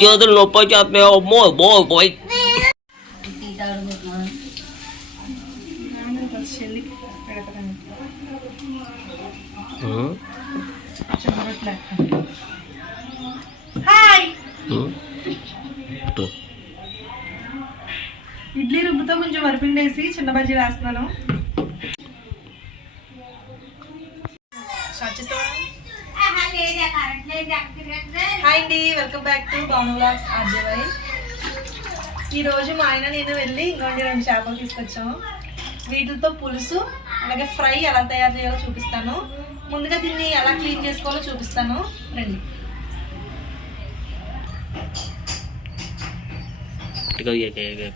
చేతులు నొప్పి వచ్చేస్తున్నాయి అమ్మో బో పోయి టీ తాగుతున్నాను. హాయ్ ఇడ్లీ రుబ్బుతో కొంచెం వరిపిండి వేసి చిన్న బజ్జీ వేస్తున్నాను హాయ్ అండి welcome back to Pawan vlogs RJY ఈరోజు మా ఆయన నేను వెళ్ళి ఇంకోటి రెండు చేపలు తీసుకొచ్చాము. వీటితో పులుసు అలాగే ఫ్రై ఎలా తయారు చేయాలో చూపిస్తాను. ముందుగా దీన్ని ఎలా క్లీన్ చేసుకోవాలో చూపిస్తాను. రండి. ఇదిగో ఇక, ఇక, ఇక.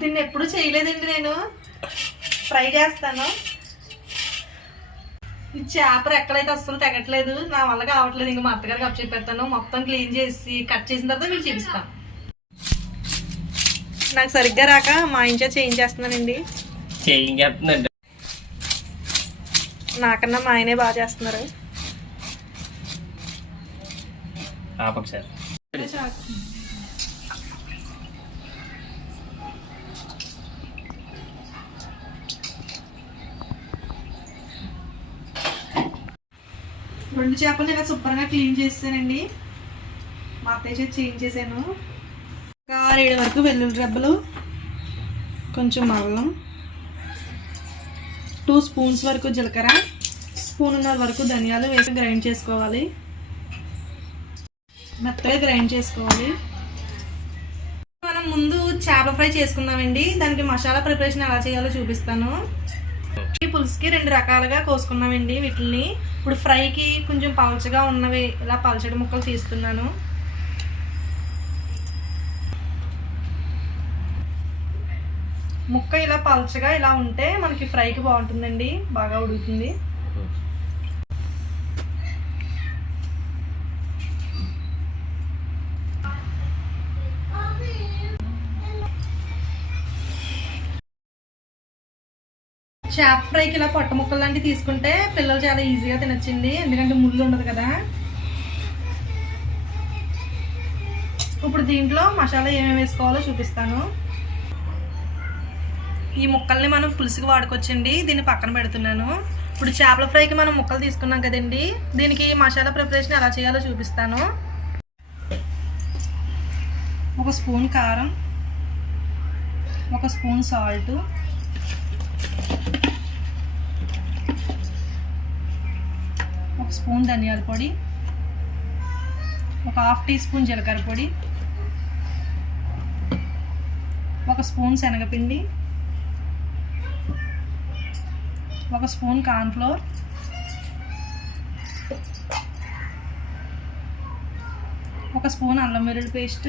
దీన్ని ఎప్పుడు చేయలేదండి నేను. ఫ్రై చేస్తాను. ఈ చేప ఎక్కడైతే అస్సలు తెగట్లేదు నా వల్ల కావట్లేదు. ఇంకా మా అత్తగారికి అప్ చెప్పేస్తాను. మొత్తం క్లీన్ చేసి కట్ చేసిన తర్వాత మీకు చూపిస్తాను నాకు సరిగ్గా రాక మా ఇంట్లో చేయించేస్తున్నానండి చేయించేస్తుందండి నాకన్నా మా ఆయనే బాగా చేస్తున్నారు. ఆపక్షారు రెండు చేపలు ఇలా శుభ్రంగా క్లీన్ చేసానండి మా అత్తయ్య చేతి చేంజ్ చేశాను. ఒక ఆరేడు వరకు వెల్లుల్లి రెబ్బలు కొంచెం మగం టూ స్పూన్స్ వరకు జీలకర్ర స్పూన్నర వరకు ధనియాలు వేసి గ్రైండ్ చేసుకోవాలి. మెత్తగా గ్రైండ్ చేసుకోవాలి. మనం ముందు చేపల ఫ్రై చేసుకుందామండి. దానికి మసాలా ప్రిపరేషన్ ఎలా చేయాలో చూపిస్తాను. పులుసుకి రెండు రకాలుగా కోసుకున్నామండి వీటిని ఇప్పుడు ఫ్రైకి కొంచెం పలచగా ఉన్నవి ఇలా పలచడి ముక్కలు తీస్తున్నాను. ముక్క ఇలా పలచగా ఇలా ఉంటే మనకి ఫ్రైకి బాగుంటుందండి బాగా ఉడుకుతుంది. చేప ఫ్రైకి ఇలా పొట్ట ముక్కలు లాంటివి తీసుకుంటే పిల్లలు చాలా ఈజీగా తినొచ్చండి. ఎందుకంటే ముళ్ళు ఉండదు కదా. ఇప్పుడు దీంట్లో మసాలా ఏమేమి వేసుకోవాలో చూపిస్తాను. ఈ ముక్కల్ని మనం పులుసుకి వాడుకోవచ్చండి. దీన్ని పక్కన పెడుతున్నాను. ఇప్పుడు చేపల ఫ్రైకి మనం ముక్కలు తీసుకున్నాం కదండి. దీనికి మసాలా ప్రిపరేషన్ ఎలా చేయాలో చూపిస్తాను. ఒక స్పూన్ కారం ఒక స్పూన్ సాల్ట్ ఒక స్పూన్ ధనియాల పొడి ఒక హాఫ్ టీ స్పూన్ జీలకర్ర పొడి ఒక స్పూన్ శనగపిండి ఒక స్పూన్ కార్న్ఫ్లోర్ ఒక స్పూన్ అల్లం వెల్లుల్లి పేస్ట్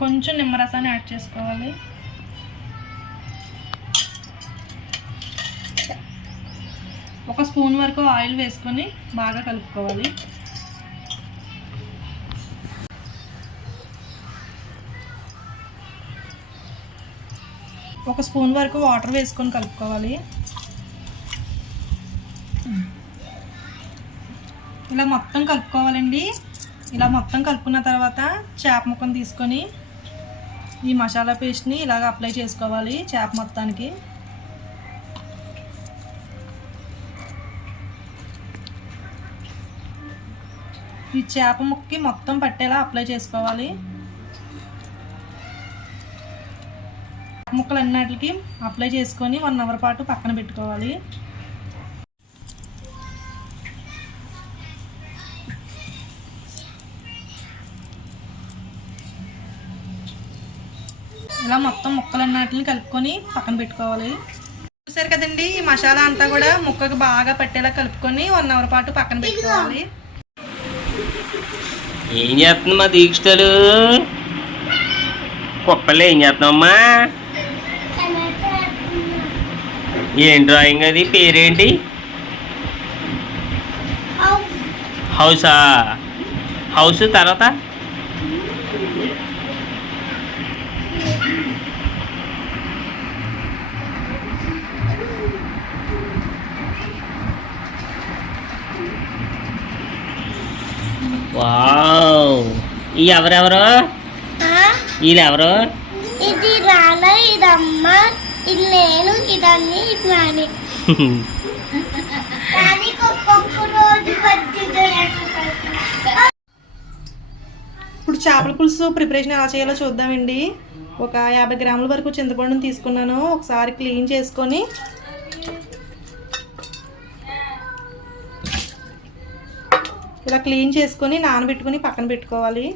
కొంచెం నిమ్మరసాన్ని యాడ్ చేసుకోవాలి. ఒక స్పూన్ వరకు ఆయిల్ వేసుకొని బాగా కలుపుకోవాలి. ఒక స్పూన్ వరకు వాటర్ వేసుకొని కలుపుకోవాలి. ఇలా మొత్తం కలుపుకోవాలండి. ఇలా మొత్తం కలుపుకున్న తర్వాత చేప ముక్కను తీసుకొని ఈ మసాలా పేస్ట్ని ఇలాగ అప్లై చేసుకోవాలి చేప మొత్తానికి. ఈ చేప ముక్కకి మొత్తం పట్టేలా అప్లై చేసుకోవాలి. ముక్కలు అన్నిటికి అప్లై చేసుకొని వన్ అవర్ పాటు పక్కన పెట్టుకోవాలి. ఇలా మొత్తం ముక్కలన్నిటిని కలుపుకొని పక్కన పెట్టుకోవాలి. చూసారు కదండి ఈ మసాలా అంతా కూడా ముక్కకు బాగా పట్టేలా కలుపుకొని వన్ అవర్ పాటు పక్కన పెట్టుకోవాలి. ఏం చేస్తుంది మా దీక్షలు కుక్కలు ఏం చేస్తున్నావమ్మా? ఏం డ్రాయింగ్ అది? పేరేంటి? హౌసా? హౌస్ తర్వాత? వావ్. ఈ ఎవరెవరు? వీళ్ళెవరు ఇది రాన ఇది అమ్మ ఇది నేను ఇదన్నీ ఇది నాని. ఇప్పుడు చేపల పులుసు ప్రిపరేషన్ ఎలా చేయాలో చూద్దామండి. ఒక యాభై గ్రాముల వరకు చింతపండుని తీసుకున్నాను. ఒకసారి క్లీన్ చేసుకొని ఇలా క్లీన్ చేసుకొని నానబెట్టుకొని పక్కన పెట్టుకోవాలి.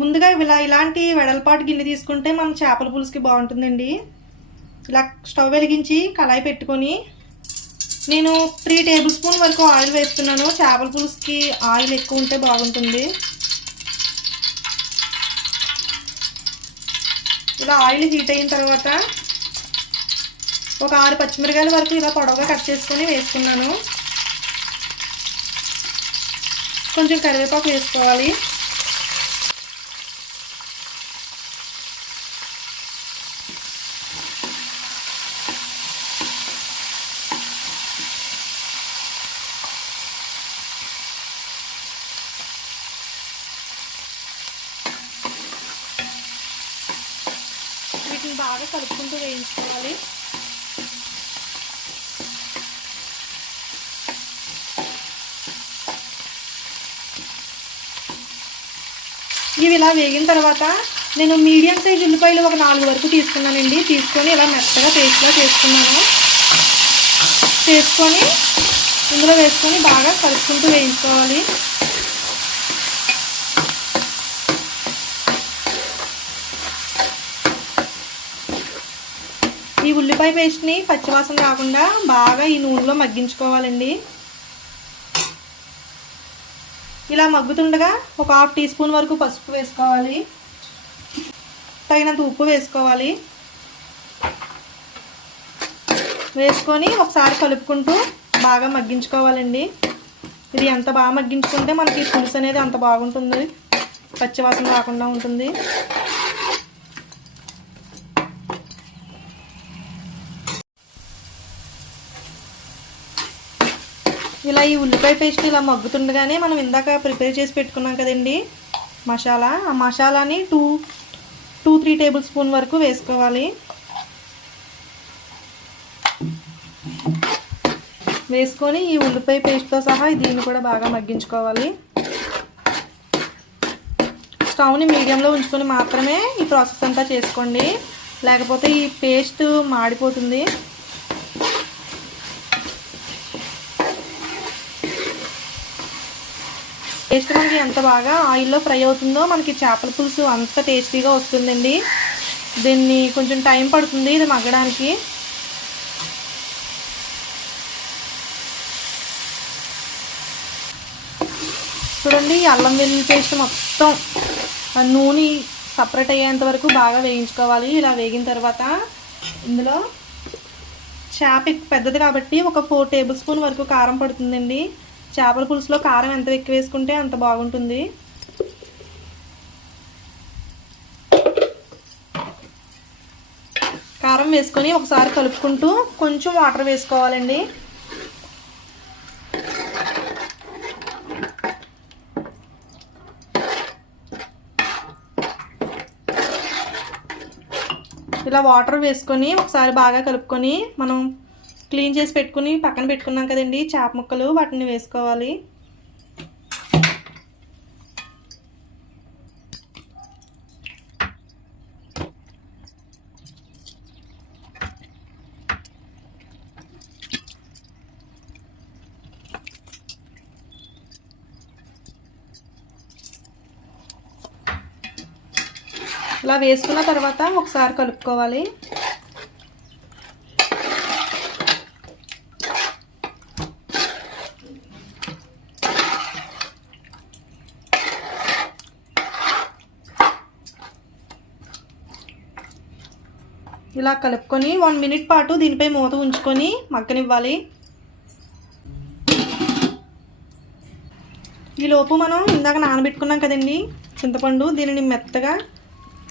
ముందుగా ఇలా ఇలాంటి వెడల్పాటు గిన్నె తీసుకుంటే మనం చేపల పులుసుకి బాగుంటుందండి. ఇలా స్టవ్ వెలిగించి కళాయి పెట్టుకొని నేను త్రీ టేబుల్ స్పూన్ వరకు ఆయిల్ వేస్తున్నాను. చేపల పులుసుకి ఆయిల్ ఎక్కువ ఉంటే బాగుంటుంది. ఇలా ఆయిల్ హీట్ అయిన తర్వాత ఒక ఆరు పచ్చిమిరకాయల వరకు ఇలా పొడవుగా కట్ చేసుకొని వేసుకున్నాను. కొంచెం కరివేపాకు వేసుకోవాలి వీటిని బాగా కలుపుకుంటూ వేయించుకోవాలి. ఇవి ఇలా వేగిన తర్వాత నేను మీడియం సైజ్ ఉల్లిపాయలు ఒక నాలుగు వరకు తీసుకున్నానండి. తీసుకొని ఇలా మెత్తగా పేస్ట్గా చేసుకున్నాను. చేసుకొని ఇందులో వేసుకొని బాగా కలుపుకుంటూ వేయించుకోవాలి. ఉల్లిపాయ పేస్ట్ని పచ్చివాసన రాకుండా బాగా ఈ నూనెలో మగ్గించుకోవాలండి. ఇలా మగ్గుతుండగా ఒక హాఫ్ టీ స్పూన్ వరకు పసుపు వేసుకోవాలి. తగినంత ఉప్పు వేసుకోవాలి. వేసుకొని ఒకసారి కలుపుకుంటూ బాగా మగ్గించుకోవాలండి. ఇది ఎంత బాగా మగ్గించుకుంటే మనకి పులుసు అనేది అంత బాగుంటుంది. పచ్చివాసన రాకుండా ఉంటుంది. ఇలా ఈ ఉల్లిపాయ పేస్ట్ ఇలా మగ్గుతుండగానే మనం ఇందాక ప్రిపేర్ చేసి పెట్టుకున్నాం కదండి. మసాలా ఆ మసాలాని two two three tablespoon వరకు వేసుకోవాలి. వేసుకొని ఈ ఉల్లిపాయ పేస్ట్తో సహా దీన్ని కూడా బాగా మగ్గించుకోవాలి. స్టవ్ని మీడియంలో ఉంచుకొని మాత్రమే ఈ ప్రాసెస్ అంతా చేసుకోండి. లేకపోతే ఈ పేస్ట్ మాడిపోతుంది. టేస్ట్ మనకి ఎంత బాగా ఆయిల్లో ఫ్రై అవుతుందో మనకి చేపల పులుసు అంత టేస్టీగా వస్తుందండి. దీన్ని కొంచెం టైం పడుతుంది ఇది మగ్గడానికి. చూడండి ఈ అల్లం వెల్లుల్లి పేస్ట్ మొత్తం నూనె సపరేట్ అయ్యేంత వరకు బాగా వేయించుకోవాలి. ఇలా వేగిన తర్వాత ఇందులో చేప పెద్దది కాబట్టి ఒక ఫోర్ టేబుల్ స్పూన్ వరకు కారం పడుతుందండి. చేపల పులుసులో కారం ఎంత ఎక్కువ వేసుకుంటే అంత బాగుంటుంది. కారం వేసుకొని ఒకసారి కలుపుకుంటూ కొంచెం వాటర్ వేసుకోవాలండి. ఇలా వాటర్ వేసుకొని ఒకసారి బాగా కలుపుకొని మనం క్లీన్ చేసి పెట్టుకుని పక్కన పెట్టుకున్నాం కదండి చేప ముక్కలు వాటిని వేసుకోవాలి. ఇలా వేసుకున్న తర్వాత ఒకసారి కలుపుకోవాలి. ఇలా కలుపుకొని వన్ మినిట్ పాటు దీనిపై మూత ఉంచుకొని మగ్గనివ్వాలి. ఈ లోపు మనం ఇందాక నానబెట్టుకున్నాం కదండి చింతపండు దీనిని మెత్తగా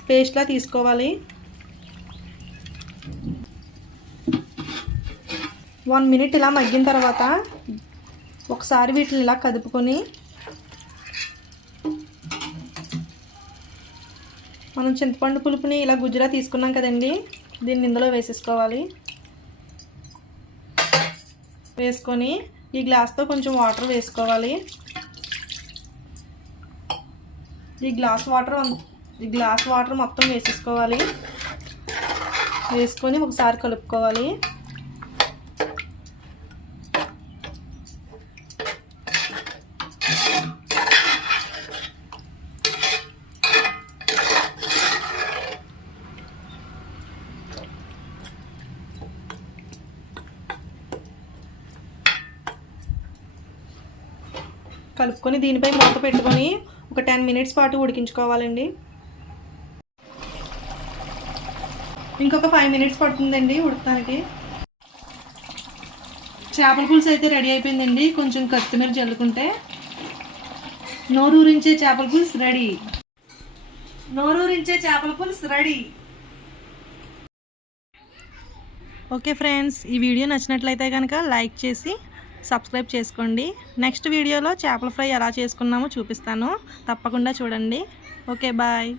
పేస్ట్లా తీసుకోవాలి. వన్ మినిట్ ఇలా మగ్గిన తర్వాత ఒకసారి వీటిని ఇలా కదుపుకొని మనం చింతపండు పులుపుని ఇలా గుజ్జులా తీసుకున్నాం కదండి దీన్ని ఇందులో వేసేసుకోవాలి. వేసుకొని ఈ గ్లాస్తో కొంచెం వాటర్ వేసుకోవాలి. ఈ గ్లాస్ వాటర్ ఈ గ్లాస్ వాటర్ మొత్తం వేసేసుకోవాలి. వేసుకొని ఒకసారి కలుపుకోవాలి. కలుపుకొని దీనిపై మూత పెట్టుకొని ఒక టెన్ మినిట్స్ పాటు ఉడికించుకోవాలండి. ఇంకొక ఫైవ్ మినిట్స్ పడుతుందండి ఉడకడానికి. చేపల పులుసు అయితే రెడీ అయిపోయిందండి. కొంచెం కొత్తిమీర జల్లుకుంటే నోరూరించే చేపల పులుసు రెడీ. నోరూరించే చేపల పులుసు రెడీ. ఓకే ఫ్రెండ్స్ ఈ వీడియో నచ్చినట్లయితే కనుక లైక్ చేసి సబ్స్క్రైబ్ చేసుకోండి. నెక్స్ట్ వీడియోలో చేపల ఫ్రై ఎలా చేసుకున్నామో చూపిస్తాను. తప్పకుండా చూడండి. Okay bye.